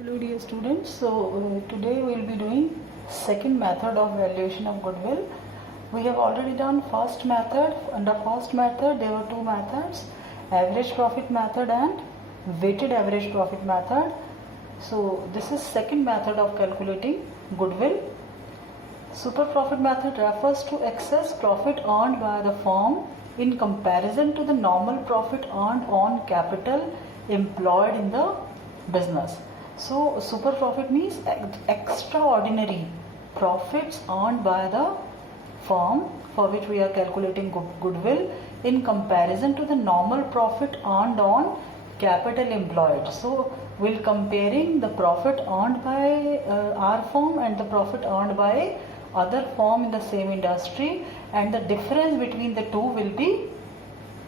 Hello dear students, today we will be doing second method of valuation of goodwill. We have already done first method. Under first method there were two methods, average profit method and weighted average profit method. So this is second method of calculating goodwill. Super profit method refers to excess profit earned by the firm in comparison to the normal profit earned on capital employed in the business. So super profit means extraordinary profits earned by the firm for which we are calculating goodwill in comparison to the normal profit earned on capital employed. So we'll comparing the profit earned by our firm and the profit earned by other firm in the same industry, and the difference between the two will be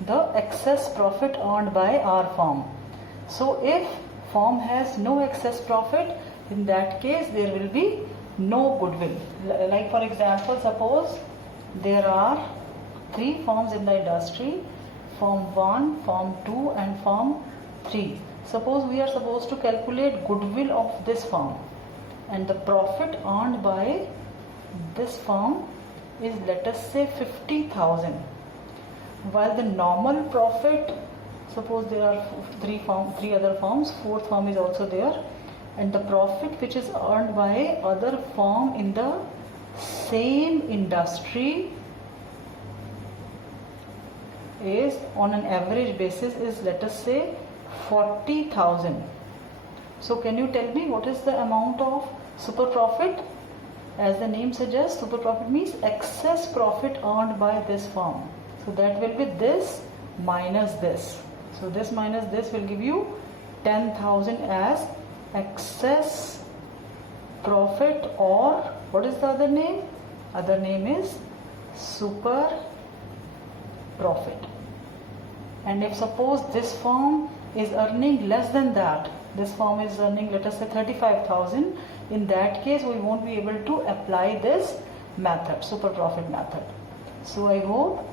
the excess profit earned by our firm. So if firm has no excess profit, in that case there will be no goodwill. Like for example, suppose there are three firms in the industry, firm 1, firm 2 and firm 3. Suppose we are supposed to calculate goodwill of this firm, and the profit earned by this firm is, let us say, 50,000, while the normal profit, suppose there are three other firms, fourth firm is also there, and the profit which is earned by other firm in the same industry is on an average basis is, let us say, 40,000. So can you tell me what is the amount of super profit? As the name suggests, super profit means excess profit earned by this firm. So that will be this minus this. So this minus this will give you 10,000 as excess profit, or what is the other name? Other name is super profit. And if suppose this firm is earning less than that, this firm is earning, let us say, 35,000, in that case we won't be able to apply this method, super profit method. So I hope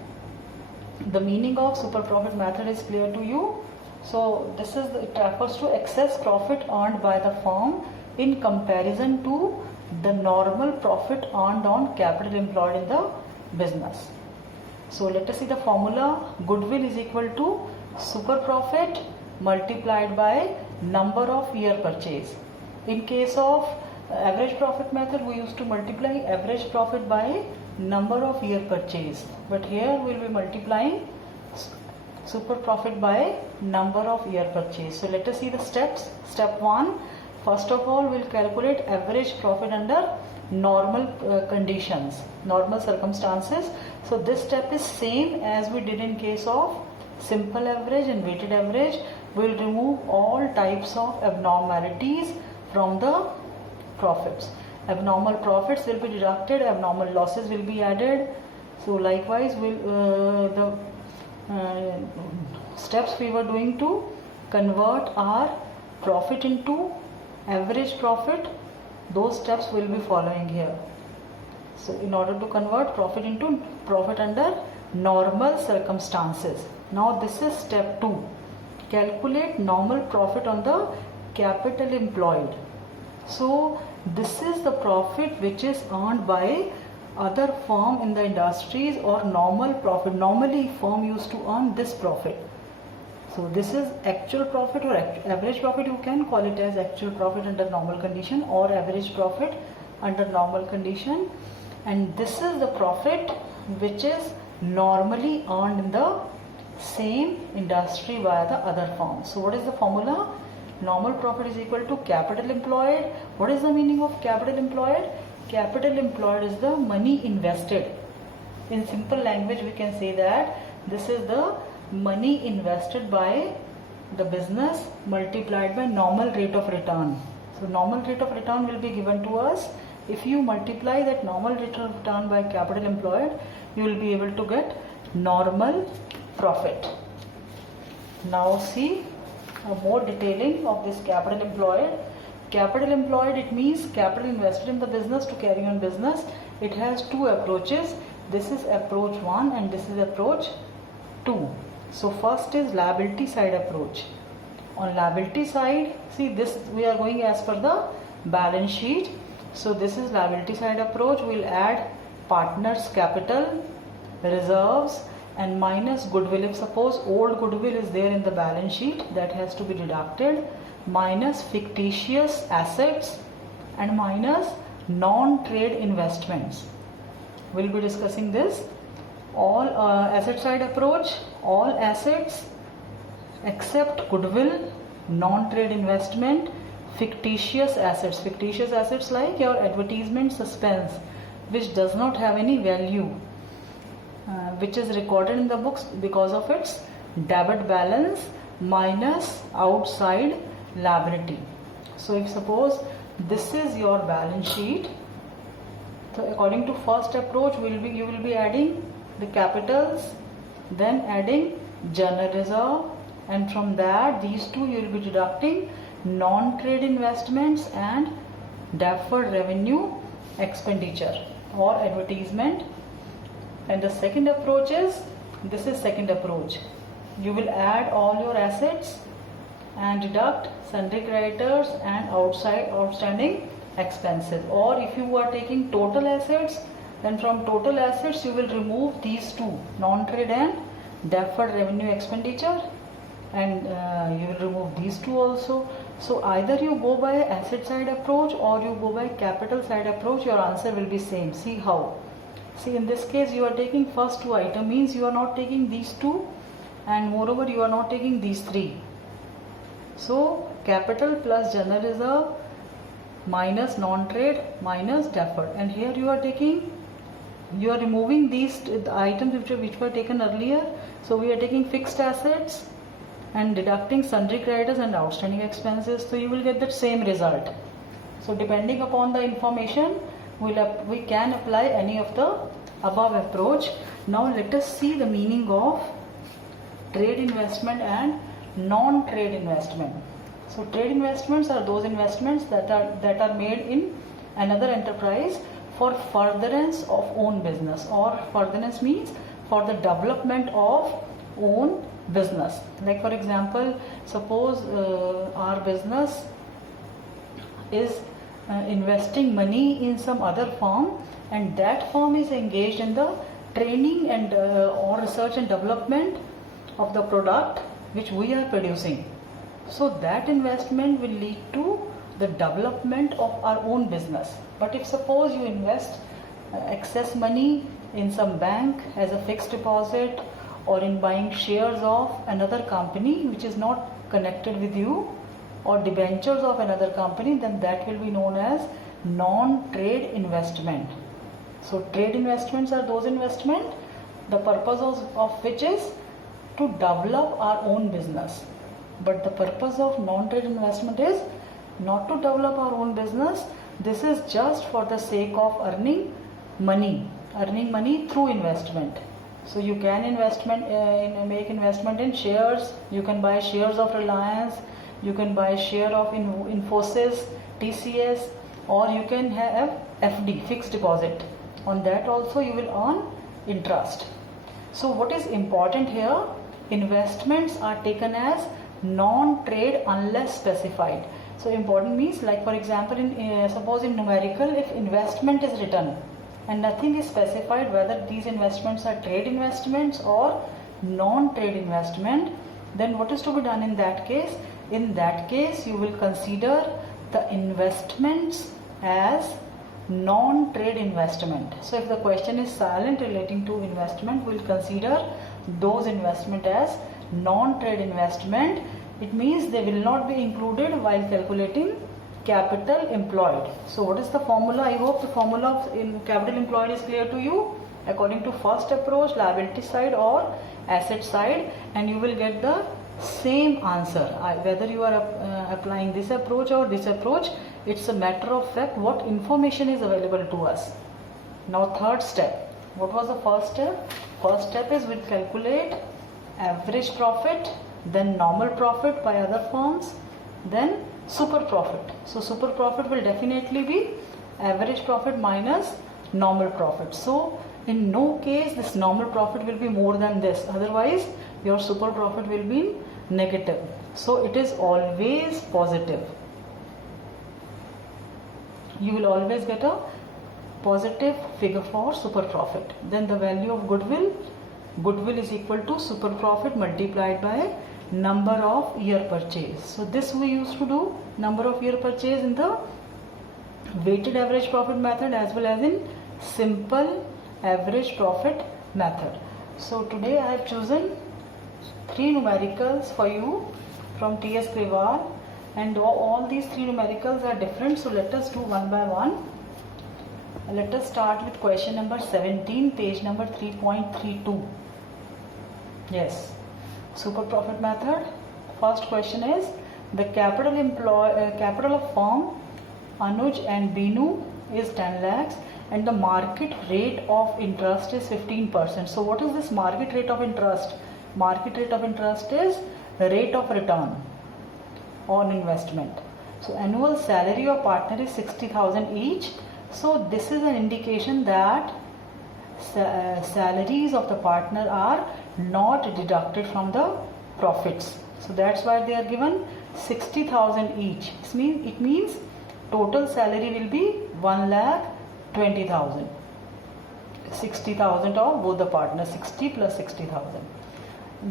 the meaning of super profit method is clear to you. So this is it refers to excess profit earned by the firm in comparison to the normal profit earned on capital employed in the business. So let us see the formula. Goodwill is equal to super profit multiplied by number of year purchase. In case of average profit method, we used to multiply average profit by number of year purchase, but here we will be multiplying super profit by number of year purchase. So let us see the steps. Step 1, first of all we'll calculate average profit under normal conditions, normal circumstances. So this step is same as we did in case of simple average and weighted average. We will remove all types of abnormalities from the profits. Abnormal profits will be deducted, abnormal losses will be added. So likewise the steps we were doing to convert our profit into average profit, those steps will be following here. So in order to convert profit into profit under normal circumstances. Now this is step 2. Calculate normal profit on the capital employed. So this is the profit which is earned by other firm in the industries, or normal profit. Normally firm used to earn this profit. So this is actual profit or average profit. You can call it as actual profit under normal condition or average profit under normal condition. And this is the profit which is normally earned in the same industry by the other firm. So what is the formula? Normal profit is equal to capital employed. What is the meaning of capital employed? Capital employed is the money invested. In simple language we can say that this is the money invested by the business multiplied by normal rate of return. So normal rate of return will be given to us. If you multiply that normal rate of return by capital employed, you will be able to get normal profit. Now see more detailing of this capital employed. Capital employed, it means capital invested in the business to carry on business. It has two approaches. This is approach 1 and this is approach 2. So first is liability side approach. On liability side, see this we are going as per the balance sheet. So this is liability side approach. We'll add partners capital, reserves and minus goodwill. If suppose old goodwill is there in the balance sheet, that has to be deducted, minus fictitious assets and minus non-trade investments. We'll be discussing this. All asset side approach, all assets except goodwill, non-trade investment, fictitious assets like your advertisement suspense, which does not have any value, which is recorded in the books because of its debit balance minus outside liability. So if suppose this is your balance sheet, so according to first approach you will be adding the capitals, then adding general reserve, and from that these two you will be deducting non-trade investments and deferred revenue expenditure or advertisement. And the second approach is, this is second approach, you will add all your assets and deduct sundry creditors and outstanding expenses. Or if you are taking total assets, then from total assets you will remove these two, non-trade and deferred revenue expenditure, and you will remove these two also. So either you go by asset side approach or you go by capital side approach, your answer will be same. See how? See, in this case you are taking first two item, means you are not taking these two, and moreover you are not taking these three. So capital plus general reserve minus non-trade minus deferred, and here you are taking, you are removing these items which were taken earlier. So we are taking fixed assets and deducting sundry creditors and outstanding expenses, so you will get the same result. So depending upon the information, we can apply any of the above approach. Now let us see the meaning of trade investment and non-trade investment. So trade investments are those investments that are made in another enterprise for furtherance of own business, or furtherance means for the development of own business. Like for example, suppose our business is investing money in some other firm, and that firm is engaged in the training and or research and development of the product which we are producing. So that investment will lead to the development of our own business. But if suppose you invest excess money in some bank as a fixed deposit, or in buying shares of another company which is not connected with you, or debentures of another company, then that will be known as non-trade investment. So trade investments are those investments, the purpose of which is to develop our own business. But the purpose of non-trade investment is not to develop our own business. This is just for the sake of earning money through investment. So you can make investment in shares. You can buy shares of Reliance. You can buy share of Infosys, TCS, or you can have FD, fixed deposit. On that also you will earn interest. So what is important here? Investments are taken as non-trade unless specified. So important means, like for example, suppose in numerical, if investment is written and nothing is specified whether these investments are trade investments or non-trade investment, then what is to be done in that case? In that case, you will consider the investments as non-trade investment. So if the question is silent relating to investment, we will consider those investment as non-trade investment. It means they will not be included while calculating capital employed. So what is the formula? I hope the formula in capital employed is clear to you. According to first approach, liability side or asset side, and you will get the same answer. Whether you are applying this approach or this approach, it's a matter of fact what information is available to us. Now third step. What was the first step? First step is we'll calculate average profit, then normal profit by other firms, then super profit. So super profit will definitely be average profit minus normal profit. So in no case this normal profit will be more than this, otherwise your super profit will be negative. So it is always positive. You will always get a positive figure for super profit. Then the value of goodwill is equal to super profit multiplied by number of year purchase. So this we used to do number of year purchase in the weighted average profit method as well as in simple average profit method. So today I have chosen 3 numericals for you from T.S. Grewal, and all these 3 numericals are different. So let us do one by one. Let us start with question number 17, page number 3.32. Yes, super profit method. First question is the capital of firm Anuj and Binu is 10 lakhs and the market rate of interest is 15%. So what is this market rate of interest? Market rate of interest is rate of return on investment. So annual salary of partner is 60,000 each. So this is an indication that salaries of the partner are not deducted from the profits. So that's why they are given 60,000 each. It means total salary will be 1,20,000. 60,000 of both the partners, 60 plus 60,000.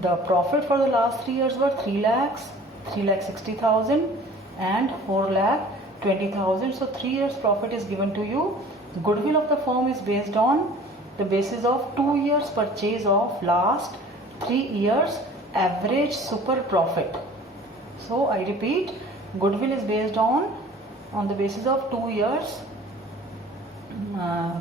The profit for the last 3 years were 3 lakhs, 3,60,000 and 4,20,000. So 3 years profit is given to you. Goodwill of the firm is based on the basis of 2 years purchase of last 3 years average super profit. So I repeat, goodwill is based on the basis of 2 years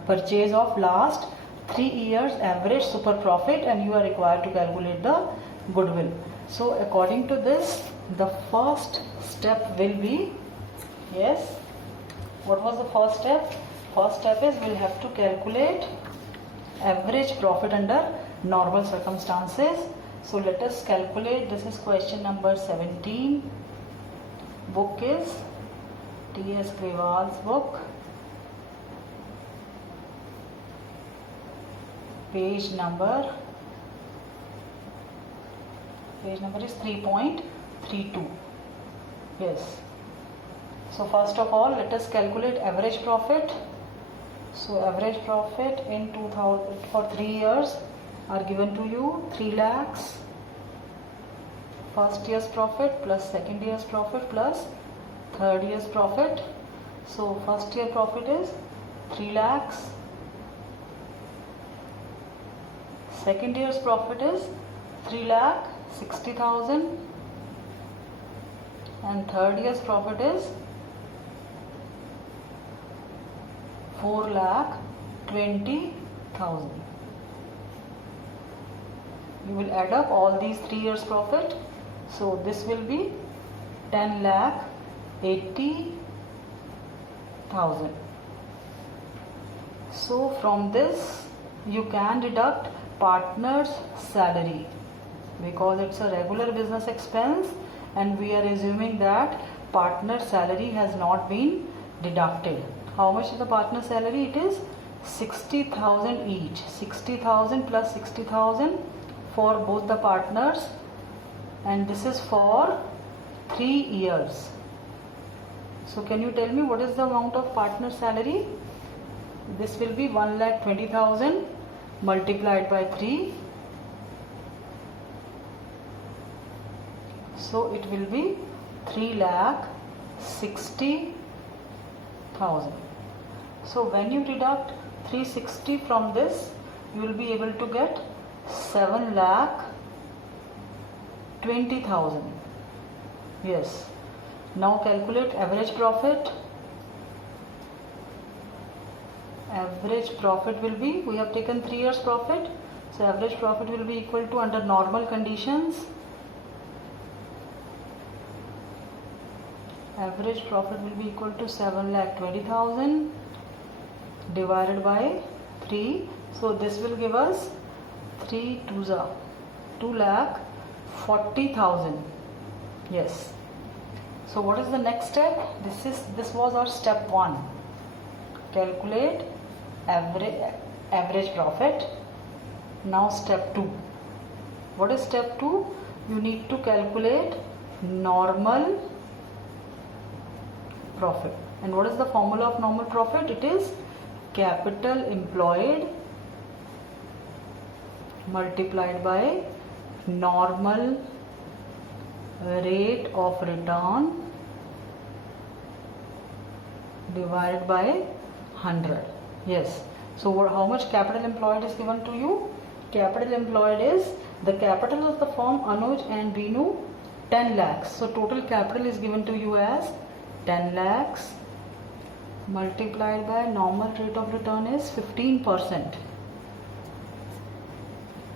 purchase of last 3 years average super profit, and you are required to calculate the goodwill. So according to this, the first step will be, yes, what was the first step? First step is we'll have to calculate average profit under normal circumstances. So let us calculate. This is question number 17. Book is T.S. Grewal's book. Page number is 3.32. Yes. So first of all, let us calculate average profit. So average profit in 2000 for 3 years are given to you 3 lakhs. First year's profit plus second year's profit plus third year's profit. So first year profit is 3 lakhs. Second year's profit is 3,60,000 and third year's profit is 4,20,000. You will add up all these 3 years profit. So this will be 10,80,000. So from this you can deduct partner's salary because it's a regular business expense and we are assuming that partner's salary has not been deducted. How much is the partner's salary? It is 60,000 each. 60,000 plus 60,000 for both the partners, and this is for 3 years. So can you tell me what is the amount of partner's salary? This will be 1,20,000 multiplied by 3. So it will be 3,60,000. So when you deduct 360 from this, you will be able to get 7,20,000. Yes. Now calculate average profit. Average profit will be, we have taken 3 years profit, so average profit will be equal to, under normal conditions, average profit will be equal to 7,20,000 divided by 3. So this will give us 3 2s are 2,40,000. Yes. So what is the next step? This was our step 1. Calculate average profit. Now step 2. What is step 2? You need to calculate normal profit. And what is the formula of normal profit? It is capital employed multiplied by normal rate of return divided by 100. Yes. So how much capital employed is given to you? Capital employed is the capital of the firm Anuj and Binu 10 lakhs. So total capital is given to you as 10 lakhs multiplied by normal rate of return is 15%.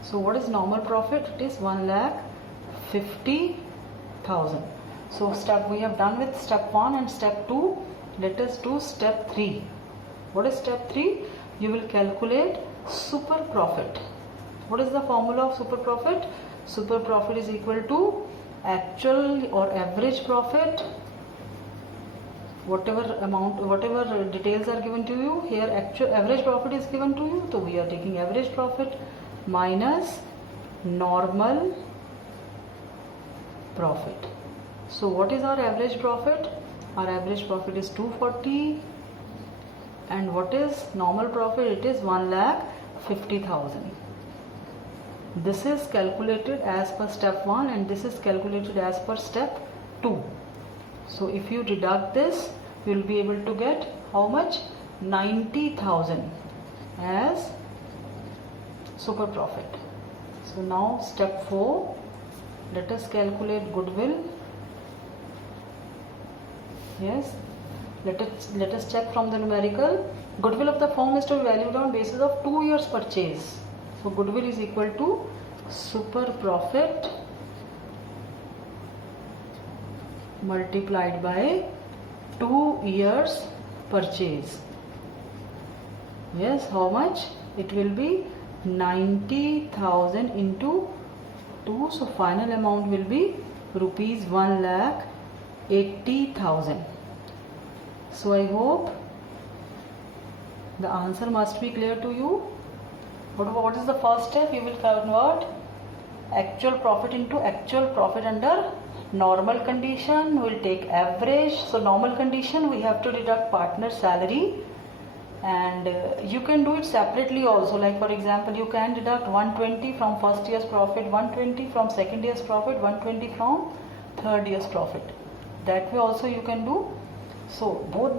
So what is normal profit? It is 1,50,000. So we have done with step 1 and step 2. Let us do step 3. What is step 3? You will calculate super profit. What is the formula of super profit? Super profit is equal to actual or average profit. Whatever details are given to you here, actual average profit is given to you. So we are taking average profit minus normal profit. So what is our average profit? Our average profit is 240. And what is normal profit? It is 1,50,000. This is calculated as per step 1 and this is calculated as per step 2. So if you deduct this, you will be able to get how much? 90,000 as super profit. So now step 4, let us calculate goodwill. Yes, let us check from the numerical. Goodwill of the firm is to be valued on basis of 2 years purchase. So goodwill is equal to super profit multiplied by 2 years purchase. Yes, how much? It will be 90,000 into 2. So final amount will be rupees 1,80,000. So I hope the answer must be clear to you. What is the first step? You will convert actual profit into actual profit under normal condition. We will take average. So normal condition, we have to deduct partner's salary, and you can do it separately also. Like for example, you can deduct 120 from first year's profit, 120 from second year's profit, 120 from third year's profit. That way also you can do. So both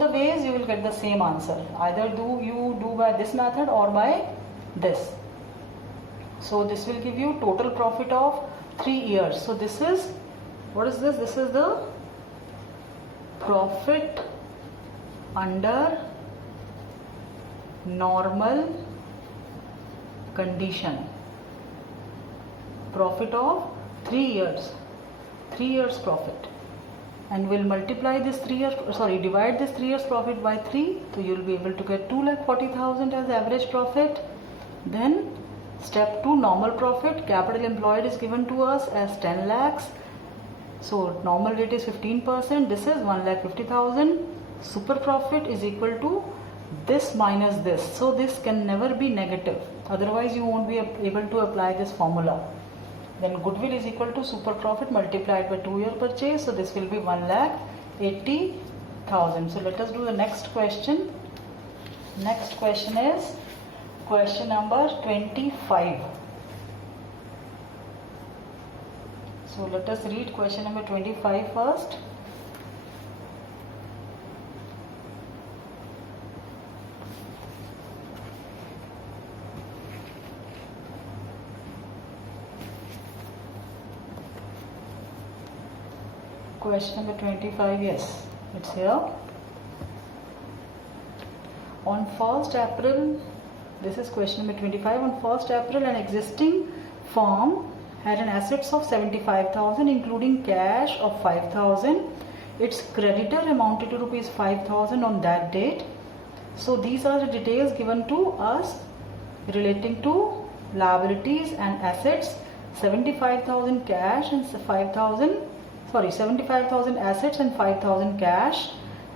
the ways you will get the same answer. Either you do by this method or by this. So this will give you total profit of 3 years. So this is, what is this? This is the profit under normal condition. Profit of 3 years. 3 years profit. And we'll multiply this divide this 3 years profit by 3. So you will be able to get 2,40,000 as average profit. Then step 2, normal profit. Capital employed is given to us as 10 lakhs. So normal rate is 15%. This is 1,50,000. Super profit is equal to this minus this. So this can never be negative. Otherwise you won't be able to apply this formula. Then goodwill is equal to super profit multiplied by 2 year purchase. So this will be 1,80,000. So let us do the next question. Next question is question number 25. So let us read question number 25 first. Question number 25, yes, it's here. On 1st April, this is question number 25. On 1st April, an existing firm had an assets of 75,000 including cash of 5,000. Its creditor amounted to rupees 5,000 on that date. So these are the details given to us relating to liabilities and assets. 75,000 cash and 75,000 assets and 5,000 cash.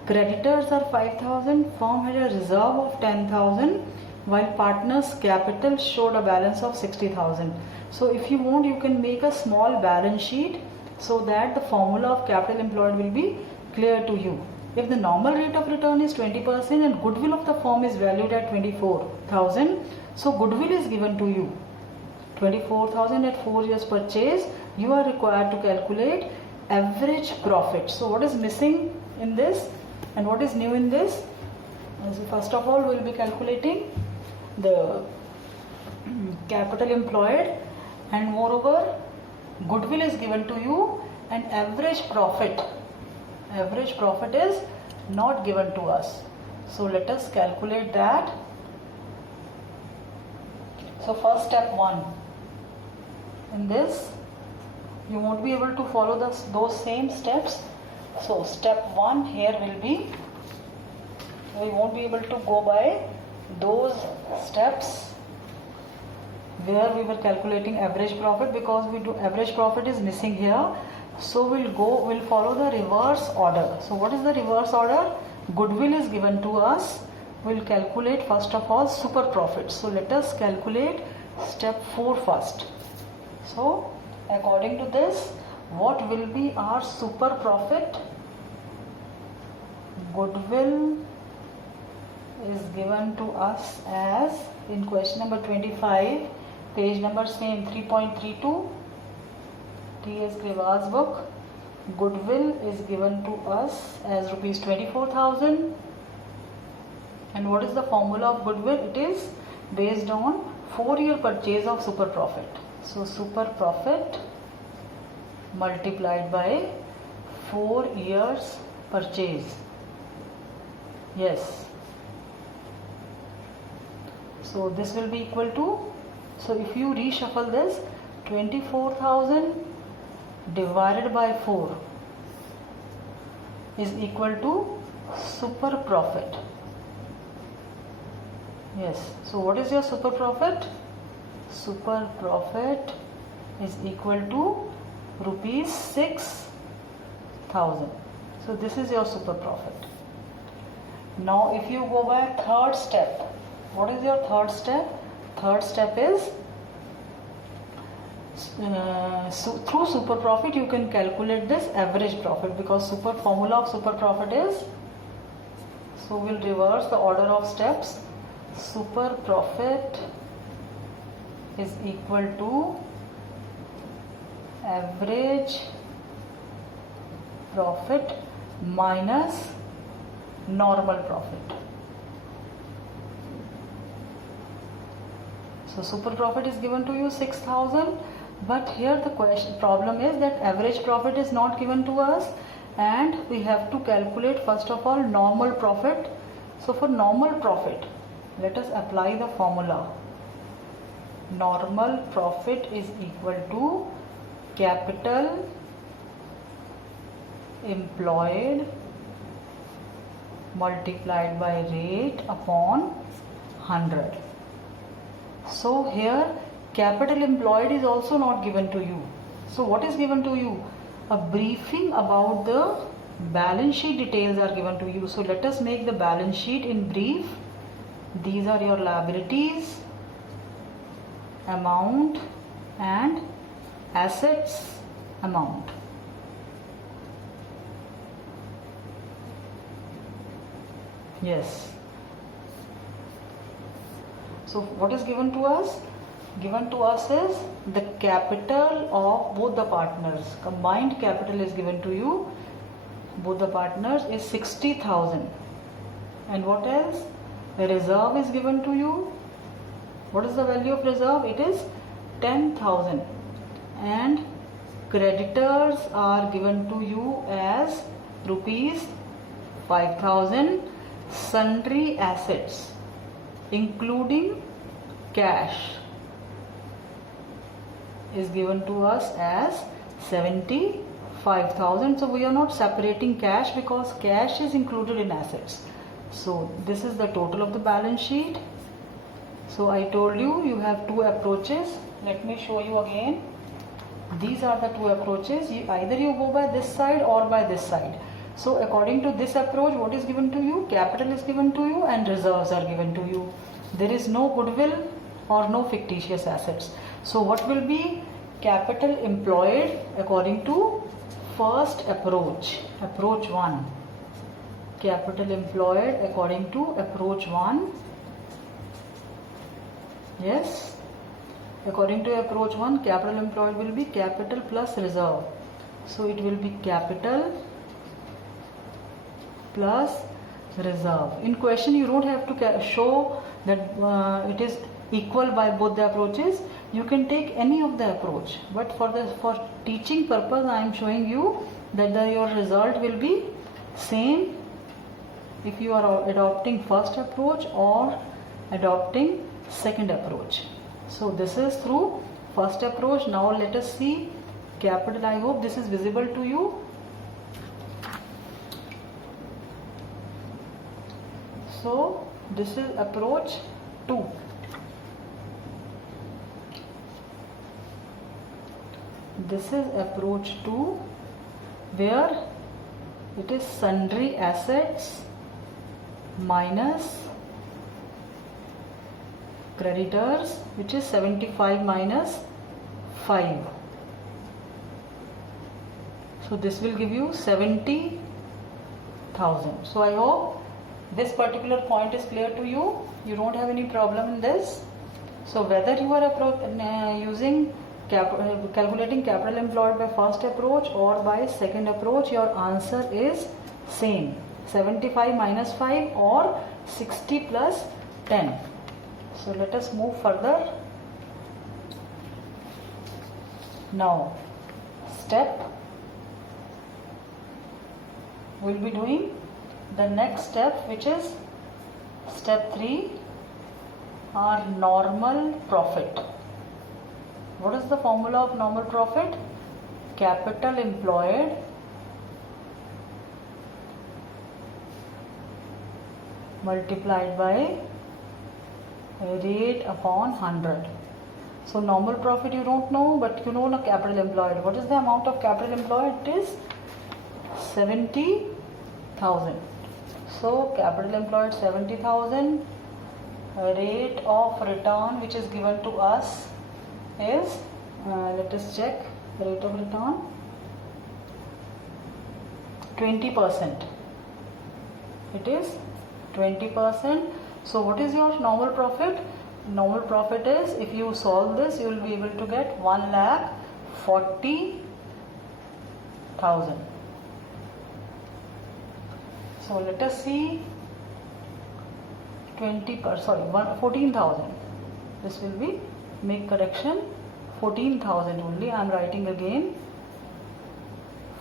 Creditors are 5,000. Firm had a reserve of 10,000 while partners capital showed a balance of 60,000. So if you want, you can make a small balance sheet so that the formula of capital employed will be clear to you. If the normal rate of return is 20% and goodwill of the firm is valued at 24,000, so goodwill is given to you 24,000 at 4 years purchase. You are required to calculate average profit. So what is missing in this and what is new in this? So first of all, we will be calculating the capital employed, and moreover goodwill is given to you, and average profit is not given to us. So let us calculate that. So first, step 1, in this you won't be able to follow those same steps. So step 1 here will be, we won't be able to go by those steps where we were calculating average profit, because average profit is missing here. So we'll follow the reverse order. So what is the reverse order? Goodwill is given to us. We'll calculate first of all super profit. So let us calculate step 4 first. So according to this, what will be our super profit? Goodwill is given to us as, in question number 25, page number same 3.32, T.S. Grewal's book. Goodwill is given to us as rupees 24,000. And what is the formula of goodwill? It is based on 4-year purchase of super profit. So super profit multiplied by 4 years purchase. Yes. So this will be equal to, so if you reshuffle this, 24,000 divided by 4 is equal to super profit. Yes. So what is your super profit? Super profit is equal to rupees 6,000. So this is your super profit. Now if you go by third step, what is your third step? Third step is, through super profit you can calculate this average profit, because formula of super profit is, so we'll reverse the order of steps. Super profit is equal to average profit minus normal profit. So super profit is given to you 6,000, but here the problem is that average profit is not given to us, and we have to calculate first of all normal profit. So for normal profit, let us apply the formula. Normal profit is equal to capital employed multiplied by rate upon 100. So here capital employed is also not given to you. So what is given to you? A briefing about the balance sheet details are given to you. So let us make the balance sheet in brief. These are your liabilities, amount, and assets amount. Yes. So what is given to us? Given to us is the capital of both the partners. Combined capital is given to you. Both the partners is 60,000. And what else? The reserve is given to you. What is the value of reserve? It is 10,000. And creditors are given to you as rupees 5,000. Sundry assets, including cash, is given to us as 75,000. So we are not separating cash because cash is included in assets. So this is the total of the balance sheet. So I told you, you have two approaches. Let me show you again. These are the two approaches. Either you go by this side or by this side. So according to this approach, what is given to you? Capital is given to you and reserves are given to you. There is no goodwill or no fictitious assets. So what will be capital employed according to first approach, approach 1. Capital employed according to approach 1. Yes, according to approach 1, capital employed will be capital plus reserve. So it will be capital plus reserve. In question you don't have to show that it is equal by both the approaches. You can take any of the approach, but for teaching purpose I am showing you that your result will be same if you are adopting first approach or adopting second approach. So this is through first approach. Now let us see capital. I hope this is visible to you. So this is approach 2. This is approach 2, where it is sundry assets minus creditors, which is 75 minus 5. So this will give you 70,000. So I hope this particular point is clear to you. You don't have any problem in this. So whether you are using calculating capital employed by first approach or by second approach, your answer is same, 75 minus 5 or 60 plus 10. So let us move further. Now step, we'll be doing the next step, which is step 3, our normal profit. What is the formula of normal profit? Capital employed multiplied by rate upon 100. So normal profit you don't know, but you know the capital employed. What is the amount of capital employed? It is 70,000. So capital employed 70,000. Rate of return which is given to us is, let us check the rate of return, 20%. It is 20%. So what is your normal profit? Normal profit is, if you solve this, you will be able to get 1,40,000. So let us see 14,000. This will be, make correction, 14,000 only. I am writing again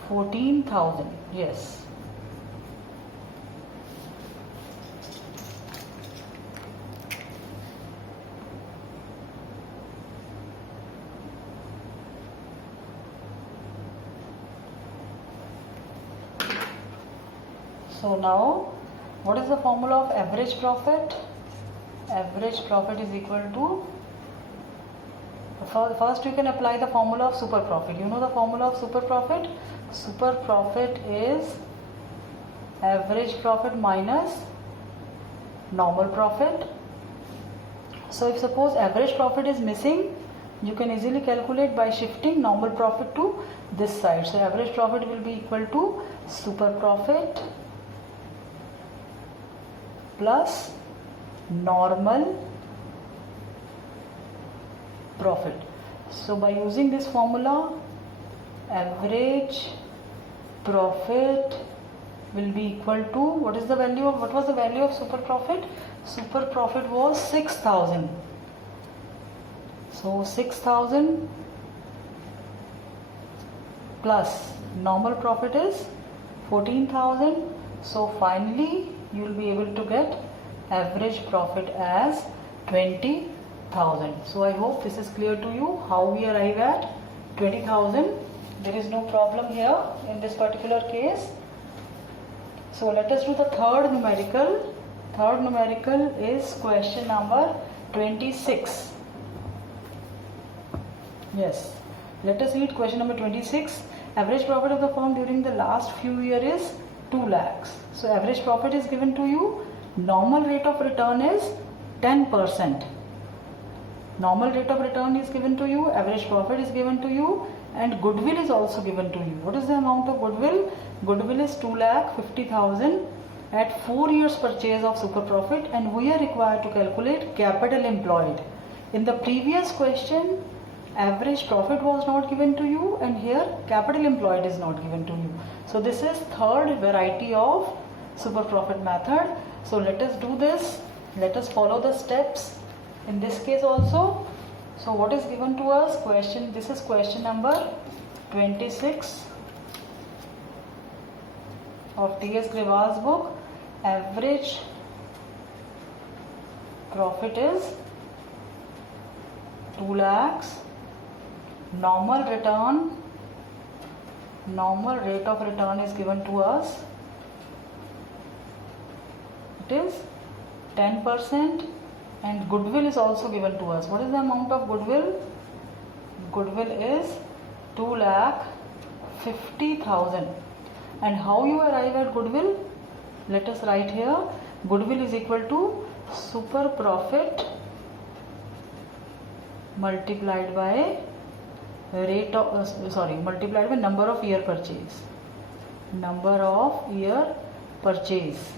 14,000. Yes. So now, what is the formula of average profit? Average profit is equal to, first you can apply the formula of super profit. You know the formula of super profit? Super profit is average profit minus normal profit. So if suppose average profit is missing, you can easily calculate by shifting normal profit to this side. So average profit will be equal to super profit plus normal profit. So by using this formula, average profit will be equal to, what was the value of super profit? Super profit was 6,000. So 6,000 plus normal profit is 14,000. So finally you will be able to get average profit as 20,000. So I hope this is clear to you how we arrive at 20,000. There is no problem here in this particular case. So let us do the third numerical. Third numerical is question number 26. Yes, let us read question number 26. Average profit of the firm during the last few years is 2 lakhs. So average profit is given to you. Normal rate of return is 10%. Normal rate of return is given to you, average profit is given to you, and goodwill is also given to you. What is the amount of goodwill? Goodwill is 2,50,000 at 4 years purchase of super profit, and we are required to calculate capital employed. In the previous question, average profit was not given to you, and here capital employed is not given to you. So this is third variety of super profit method. So let us do this. Let us follow the steps in this case also. So what is given to us? Question. This is question number 26 of T.S. Grewal's book. Average profit is 2 lakhs. Normal return, normal rate of return is given to us. It is 10%, and goodwill is also given to us. What is the amount of goodwill? Goodwill is 2,50,000. And how you arrive at goodwill? Let us write here. Goodwill is equal to super profit multiplied by rate of multiplied by number of year purchase. Number of year purchase.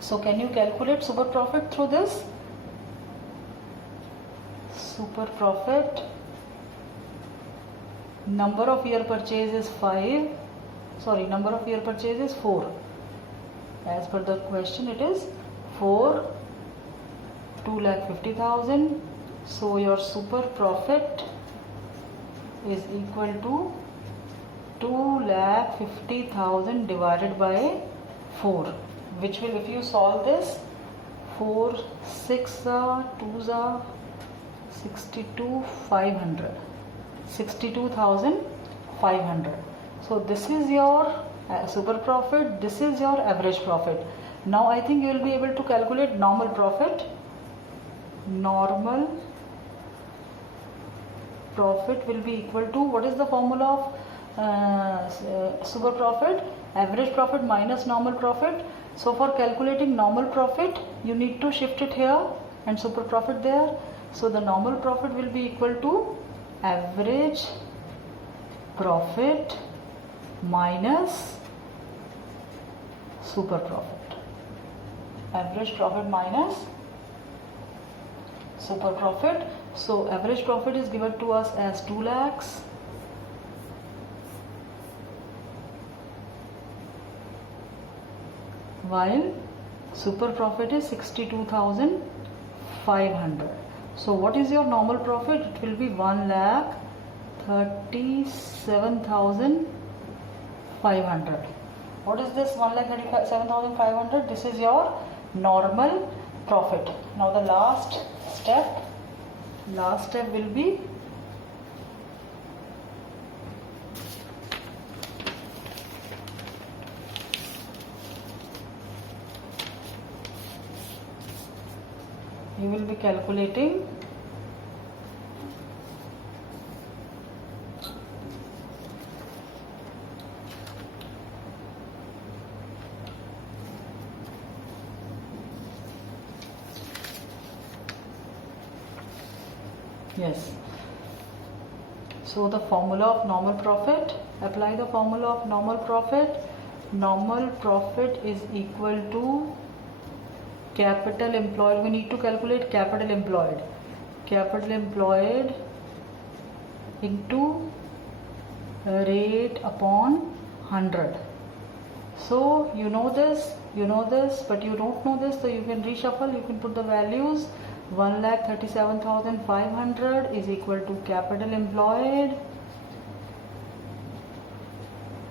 So can you calculate super profit through this? Super profit, number of year purchase is 5. Number of year purchase is 4. As per the question, it is 4, 2,50,000. So your super profit is equal to 2,50,000 divided by 4, which will, if you solve this, 4 6 are 2s are 62,500. 62,500. So this is your super profit, this is your average profit. Now I think you will be able to calculate normal profit. Normal profit will be equal to, what is the formula of super profit? Average profit minus normal profit. So for calculating normal profit, you need to shift it here and super profit there. So the normal profit will be equal to average profit minus super profit. Average profit minus super profit. So average profit is given to us as 2 lakhs. While super profit is 62,500. So what is your normal profit? It will be 1,37,500. What is this 1,37,500? This is your normal profit. Now the last step will be you will be calculating yes. So the formula of normal profit, apply the formula of normal profit. Normal profit is equal to capital employed. We need to calculate capital employed. Capital employed into rate upon 100. So you know this, but you don't know this, so you can reshuffle, you can put the values. 1,37,500 is equal to capital employed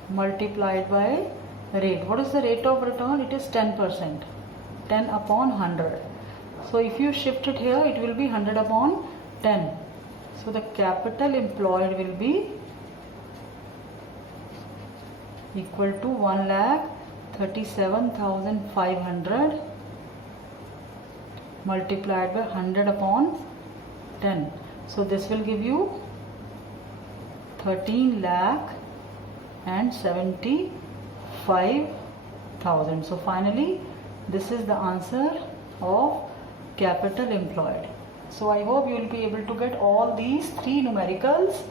multiplied by rate. What is the rate of return? It is 10%. 10 upon 100. So if you shift it here, it will be 100 upon 10. So the capital employed will be equal to 1,37,500 multiplied by 100 upon 10. So this will give you 13,75,000. So finally this is the answer of capital employed. So I hope you will be able to get all these three numericals.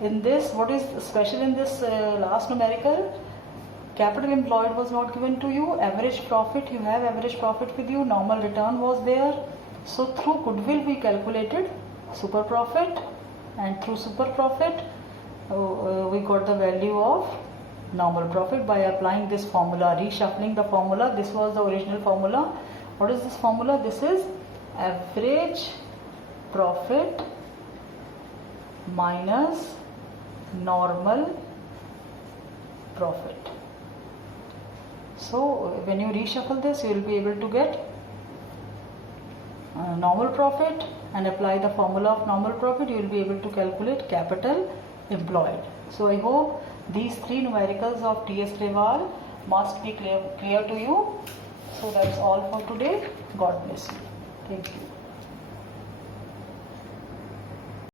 In this, what is special in this last numerical? Capital employed was not given to you. Average profit, you have average profit with you. Normal return was there. So through goodwill we calculated super profit, and through super profit we got the value of normal profit by applying this formula, reshuffling the formula. This was the original formula. What is this formula? This is average profit minus normal profit. So when you reshuffle this, you will be able to get normal profit, and apply the formula of normal profit, you will be able to calculate capital employed. So I hope these three numericals of T.S. Grewal must be clear to you. So that's all for today. God bless you. Thank you.